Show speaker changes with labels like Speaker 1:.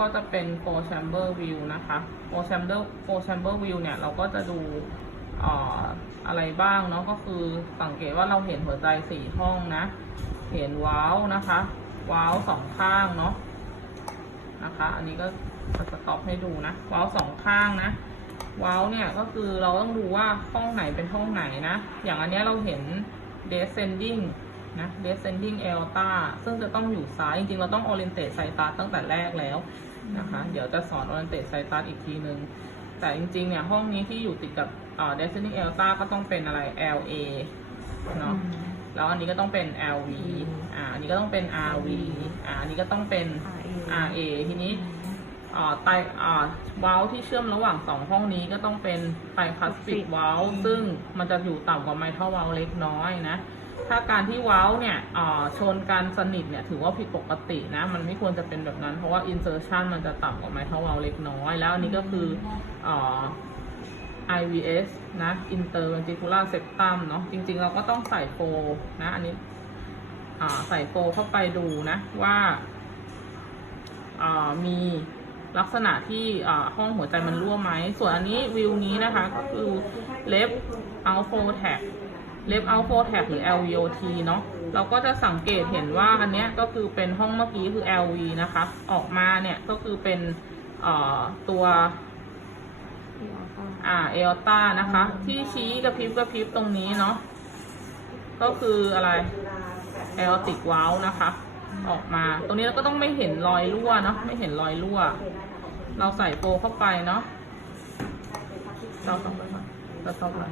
Speaker 1: ก็จะเป็น four chamber view นะคะ four chamber four chamber view เนี่ย เราก็จะดูอ่อะไรบ้างเนาะก็คือสังเกตว่าเราเห็นหัวใจสี่ห้องนะ เห็นว้าวนะคะ ว้าวสองข้างเนาะนะคะ อันนี้ก็จะสต็อปให้ดูนะ ว้าวสองข้างนะว้าวเนี่ยก็คือเราต้องดูว่าห้องไหนเป็นห้องไหนนะ อย่างอันนี้เราเห็น descending นะ descending aorta ซึ่งจะต้องอยู่ซ้าย จริงๆ เราต้อง orientate ไซตัสตั้งแต่แรกแล้วนะคะ เดี๋ยวจะสอน orientate ไซตัสอีกทีนึง แต่จริงๆ เนี่ย ห้องนี้ที่อยู่ติดกับอ่า descending aorta ก็ต้องเป็นอะไร LA เนาะแล้วอันนี้ก็ต้องเป็น LV อ่า อันนี้ก็ต้องเป็น RV อ่า อันนี้ก็ต้องเป็น RA ทีนี้อ่า ไตอ่าวาล์วที่เชื่อมระหว่างสองห้องนี้ก็ต้องเป็นไตคัสปิดวาล์วซึ่งมันจะอยู่ต่ำกว่าไมทัลวาล์วเล็กน้อยนะ ถ้าการที่วาล์วเนี่ยอ่าชนกันสนิทเนี่ยถือว่าผิดปกตินะ มันไม่ควรจะเป็นแบบนั้น เพราะว่า insertion มันจะต่ำกว่าไมทัลวาล์วเล็กน้อย แล้วอันนี้ก็คืออ่า IVS นะ interventricular septum เนาะจริงๆ เราก็ต้องใส่โฟนะ อันนี้อ่าใส่โฟเข้าไปดูนะว่าอ่ามี ลักษณะที่ห้องหัวใจมันรั่วไหม ส่วนอันนี้วิวนี้นะคะ ก็คือเล็บ out flow tag เล็บ out flow tag หรือ LVOT เนาะเราก็จะสังเกตเห็นว่าอันเนี้ยก็คือเป็นห้องเมื่อกี้คือ LV นะคะ ออกมาเนี่ยก็คือเป็นตัวอ่าเอลต้านะคะ ที่ชี้กระพริบกระพริบตรงนี้เนาะก็คืออะไรเอลติกว l ลนะคะ ออกมา ตรงนี้เราก็ต้องไม่เห็นรอยรั่วเนาะไม่เห็นรอยรั่ว เราใส่โฟเข้าไปเนาะเราต้องไปก่อนเราต้องไป